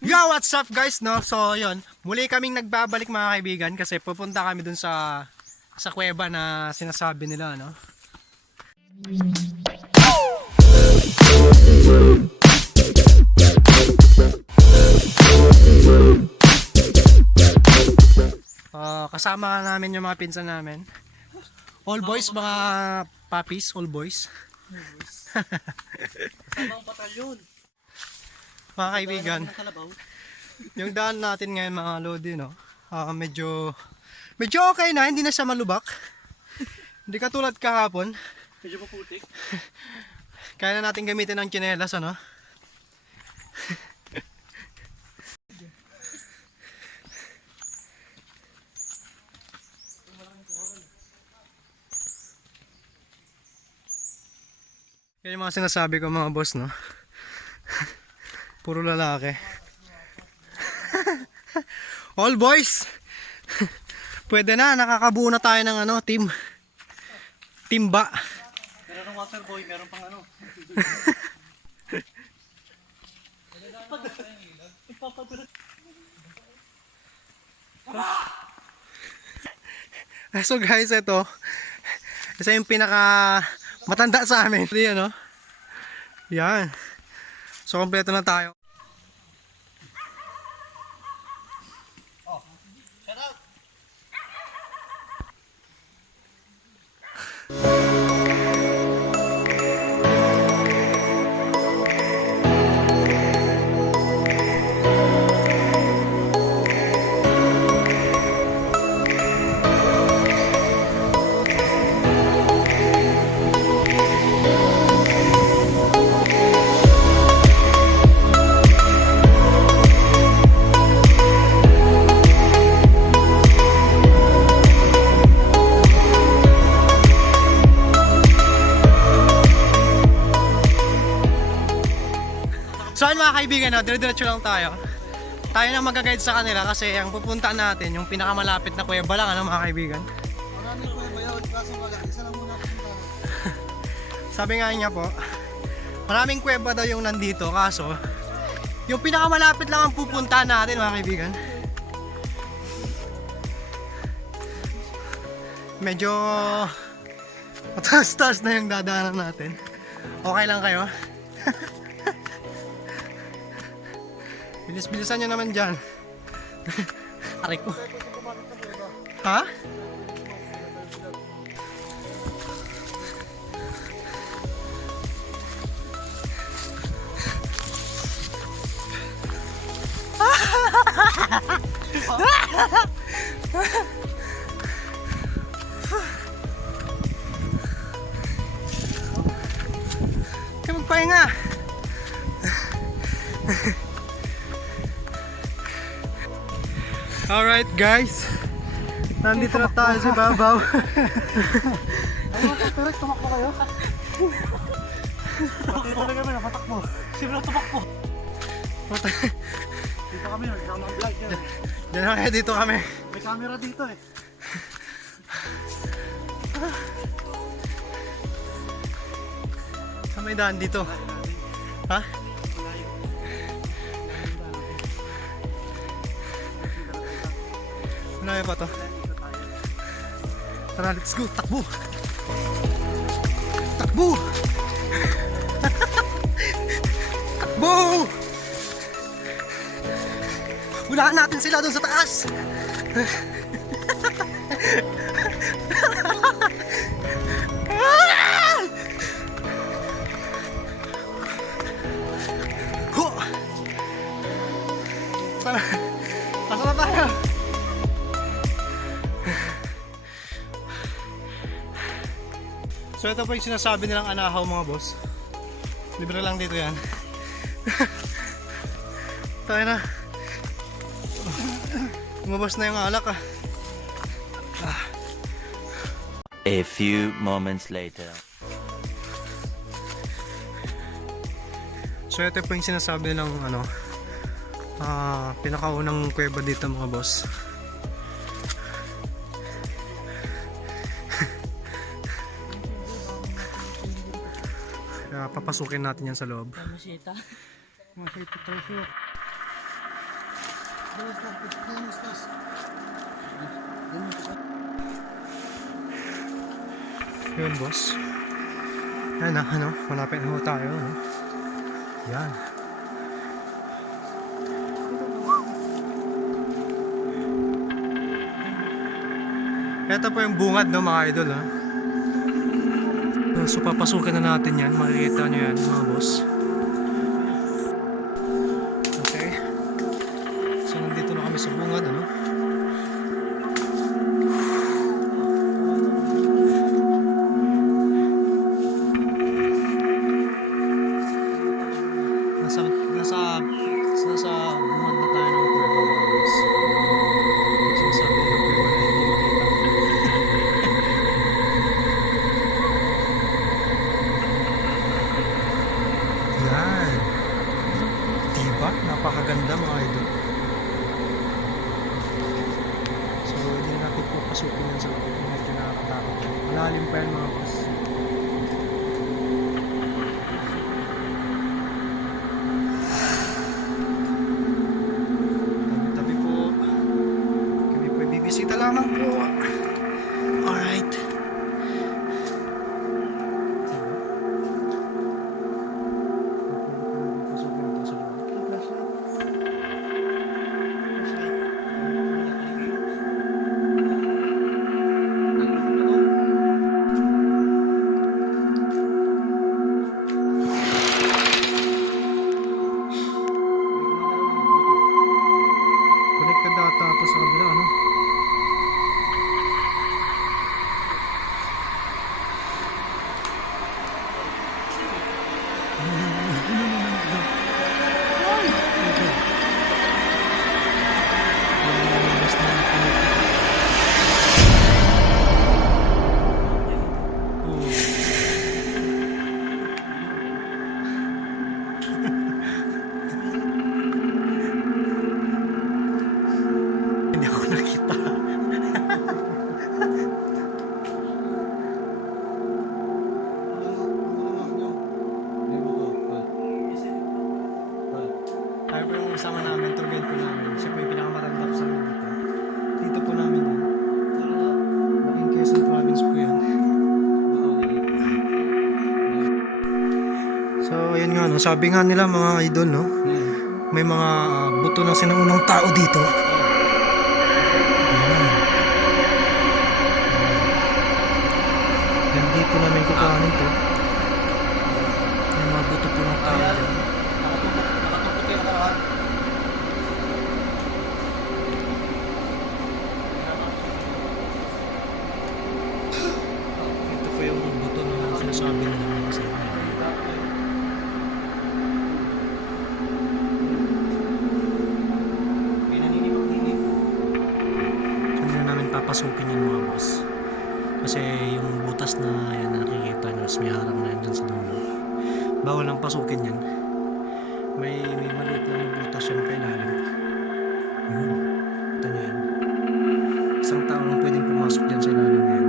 Yo, what's up guys, no? So, yun, muli kaming nagbabalik mga kaibigan kasi pupunta kami dun sa kuweba na sinasabi nila, no? Kasama namin yung mga pinsan namin. All boys, mga puppies, all boys. Tamang patalyon. Mga kaibigan, yung daan natin ngayon mga lodi, no? Medyo okay na, hindi na siya malubak. Hindi katulad kahapon. Medyo maputik. Kaya na natin gamitin ng tsinelas, ano? Yan yung mga sinasabi ko mga boss, no? Puro lalaki. All boys! Pwede na, nakakabuo na tayo ng ano, timba. Meron ng water boy, meron pang ano. So guys, ito isa yung pinaka matanda sa amin. Yan, no? Yan. So kompleto na tayo. Shout out! So ayun mga kaibigan, no? Dire-diretso lang tayo. Tayo na mag-guide sa kanila kasi ang pupuntaan natin yung pinakamalapit na kuweba lang, ano mga kaibigan. Maraming ko ba yun? Kaso wala. Isa lang muna punta. Sabi nga niya po, maraming kuweba daw yung nandito, kaso yung pinakamalapit lang ang pupuntahan natin mga kaibigan. Medyo mataas-taas na yung dadaanan natin. Okay lang kayo? Bilis-bilisan nyo naman dyan. Aray ko. Ha? Kaya magpahinga. Alright guys, nandito na tayo sa babaw. Ayun, Perek, tumakbo kayo. Pati talaga may napatakbo. Sino na tumakbo? Dito kami, nagsama ang vlog yan. Diyan na kaya dito kami. May camera dito eh. Sa may daan dito. Ha? Ano pa to? Tara, let's go. Takbo! Takbo! Takbo! Hulaan natin sila doon sa taas! Ho! Tara! Asa na tayo? So ito po yung sinasabi nilang anahaw mga boss. Libre lang dito yan. Tayo na. Lumabas na yung alak ah. A few moments later. So ito po yung sinasabi nilang ano, pinakaunang kuweba dito mga boss. Kaya papasukin natin yan sa loob. Masita. Masita tayo. Yun, boss. Yan na, ano, malapit na ho tayo. Ano? Yan. Ito po yung bungad, no, mga idol, ha. So, papasukin na natin yan. Makikita nyo yan, mga boss. Okay. So, nandito na kami sa bungad, ano. Nasa bungad na tayo ng Cueva, mga boss. Sinasabi ng Cueva na hindi makita. Yan. Diba? Napakaganda, mga idol. So, hindi natin po pasukin yan sa loob. Medyo nakakatakot. Malalim pa yan, mga boss. Tabi-tabi po. Kami po bibisita lamang po. Alright. Connected data ito sa kabila, ano? Hindi ako nakita. Ayaw po yung kasama namin, tour guide po namin. Siya po yung pinakamatanda ko sa amin dito. Dito po namin yan. Laking Quezon Province po yan. So, ayun nga, no? Sabi nga nila mga idol, no? May mga buto ng sinaunang tao dito. Yan dito namin kukuhanin to. May mga buto po ng tao dyan. Ito po yung buto na sinasabi nila mga sa akin. Hindi na namin papasukin yung mga boss. Kasi yung butas na yan nakikita nyo, may harang na yan dyan sa dulo. Bawal lang pasukin yan. May maliit lang na butas yan pa ilalim. Yun. Ito nyo yan. Isang tao lang pwedeng pumasok dyan sa ilalim na yan.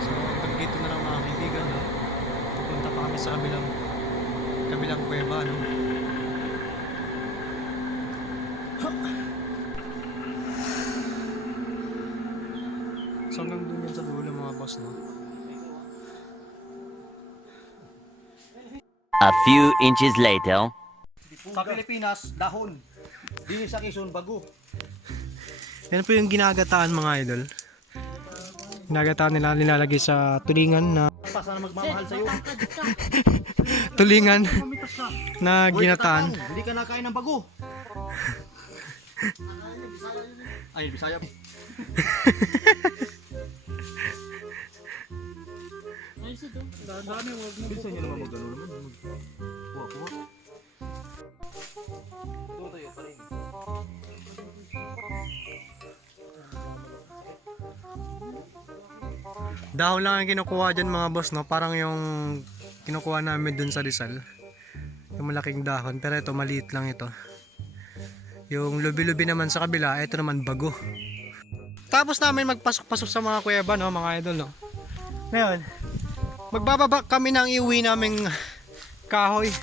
So, hanggang dito na lang mga kaibigan, no? Pupunta pa kami sa kabilang kuweba, no? So, hanggang dun yan sa dulo, mga boss, no? A few inches later. Sa Pilipinas, dahon. Dini sa Quezon, bago. Yan po yung ginagataan, mga idol. Ginagataan nila, nilalagay sa tulingan na Pa sana magmamahal sa'yo. tulingan Mamitas ka. na Hoy, ginataan. tatang, hindi ka nakain ng bago. Ay, Bisaya. Dami, huwag mo. Bilisan nyo naman mag-ano naman. Kuha. Ito tayo pa rin. Dahon lang ang kinukuha dyan mga boss, no? Parang yung kinukuha namin dun sa Rizal. Yung malaking dahon. Pero ito, maliit lang ito. Yung lubi-lubi naman sa kabila, ito naman bago. Tapos namin magpasok-pasok sa mga kuweba, no, mga idol, no? Ngayon, magbababa kami ng iuwi naming kahoy.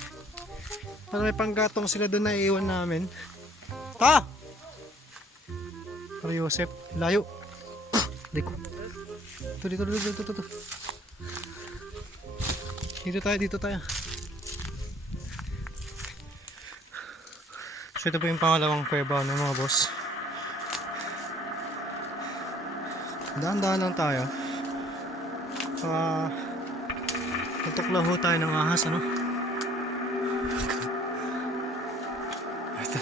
Para may panggatong sila doon na iiwan namin. Ha! Para Yosef, layo. Diko. Dito. Dito tayo. So ito po yung pangalawang kuweba, no, mga boss. Dahan-dahan lang tayo. Tutuklaw ho tayo ng ahas, ano? Ito.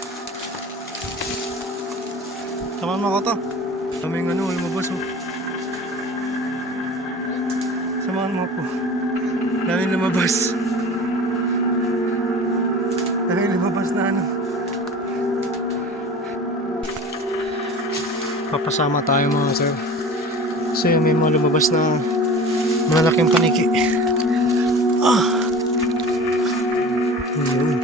Samahan mo ako to. Kaming ano, lumabas ho. Samahan mo ako. Daming lumabas. Daming lumabas na ano. Papasama tayo mga sir. So may mga lumabas na malaking paniki. Ayun.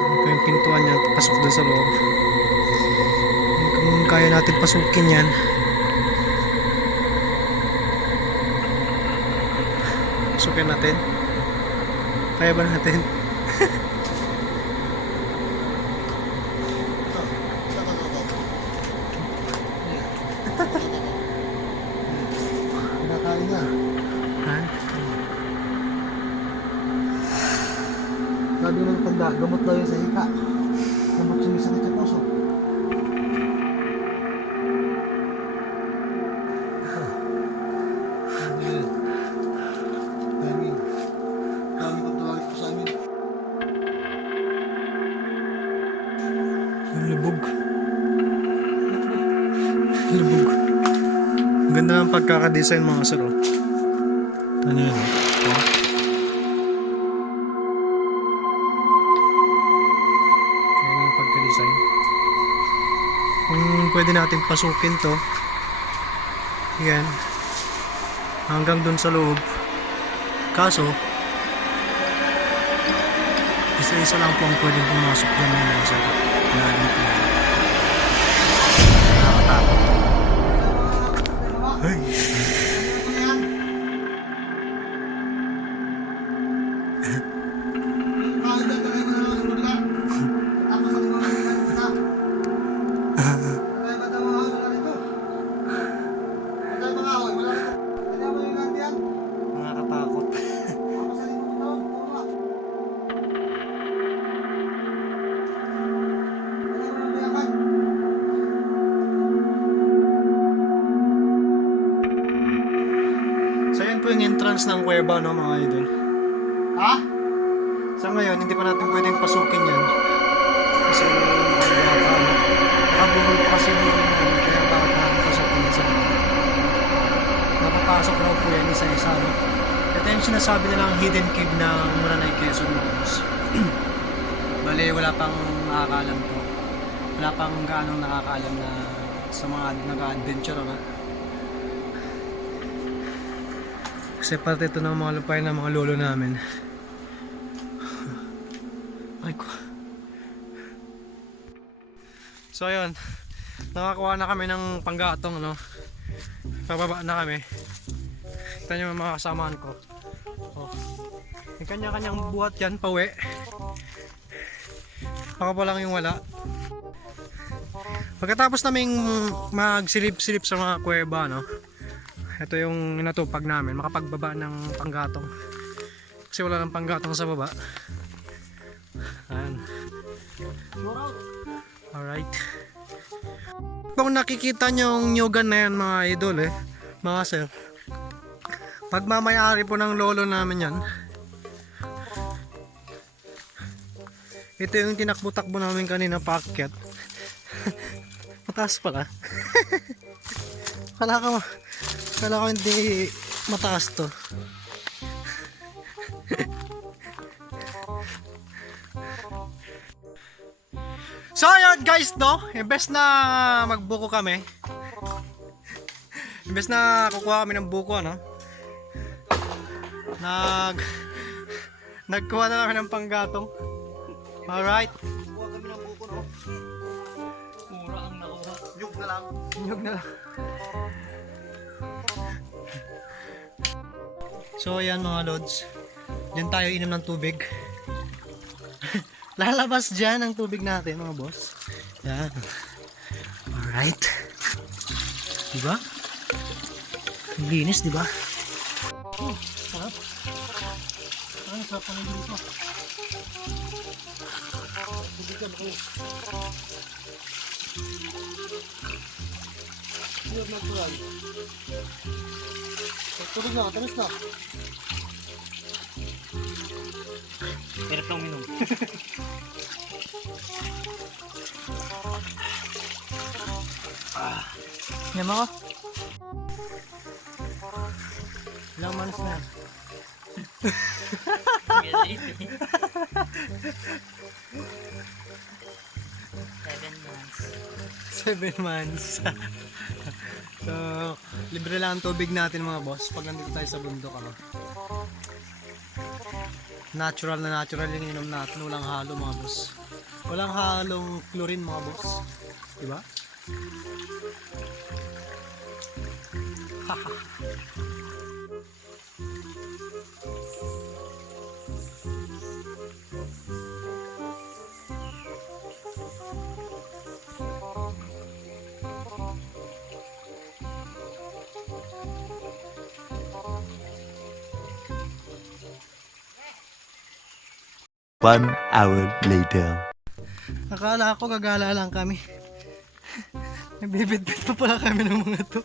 Ano pa yung pintuan niya, pasok dun sa loob. Kung kaya natin pasukin yan. Pasukin natin. Kaya ba natin? Kinakain niya. Ha? Sabi ng tanda, gamot daw yun sa hika. Gamot yung sakit sa puso. Dami ko tulad ko sa amin. Lubog. Lubog. Ang ganda ng pagkakadesign mga sir. Oh. Ano yun? Oh. Ayan yung pagka-design. Kung pwede natin pasukin to, yan, hanggang dun sa loob. Kaso, isa-isa lang po ang pwedeng pumasok dyan ng mga sir. Lalim po yan. Nakakatakot. Ay. Nakakatakot. So yan po yung entrance ng kuweba, no, mga idol. Ha? Sa ngayon, hindi pa natin pwedeng pasukin yan. Kasi nakabuhol pa kasi yung kaya bakit natin pasukin isa. Napapasok na po yan isa-isa, no? Ito yung sinasabi nilang hidden cave ng Muranay, Quezon, Moros. Bale, wala pang nakakaalam to. Wala pang gaanong nakakaalam na sa mga nag-adventure, no? Kasi parte ito ng mga lupain ng mga lolo namin. Ay ko. So ayun, nakakuha na kami ng panggatong, no? Pababa na kami. Kita nyo mga kasamaan ko. Oh. May kanya-kanyang buhat yan, pauwi. Baka pa lang yung wala. Pagkatapos naming magsilip-silip sa mga kuweba, no? Ito yung natupag namin, makapagbaba ng panggatong. Kasi wala ng panggatong sa baba. Ayan. Alright. Kung nakikita nyo yung nyugan na yan mga idol, mga sir, pagmamayari po ng lolo namin yan. Ito yung tinakbo-takbo namin kanina paakyat. Mataas pala. Kala ko hindi mataas to. So ayun guys, no? Imbes na magbuko kami. Imbes na kukuha kami ng buko, ano? Nagkuha na kami ng panggatong. Alright. Kuha kami ng buko, no? Mura ang nakuha. Nyug na lang. Nyug na lang. So ayan mga lods. Diyan tayo inom ng tubig. Lalabas dyan ang tubig natin mga boss. Yan. Alright. Diba? Ang linis, diba? Sarap. Ang sarap pa nito ito. Tubigan ko. Pure natural. Tulog na, tamis na. Hirap lang minum. Yan mga. Ilang manos na yan? 7 months. So, libre lang ang tubig natin mga boss pag nandito tayo sa bundok. Ano? Natural na natural yung inom natin. Walang halo mga boss. Walang halong chlorine mga boss. Diba? One hour later. Akala ko gagala lang kami. Nagbibitbit pa pala kami ng mga to.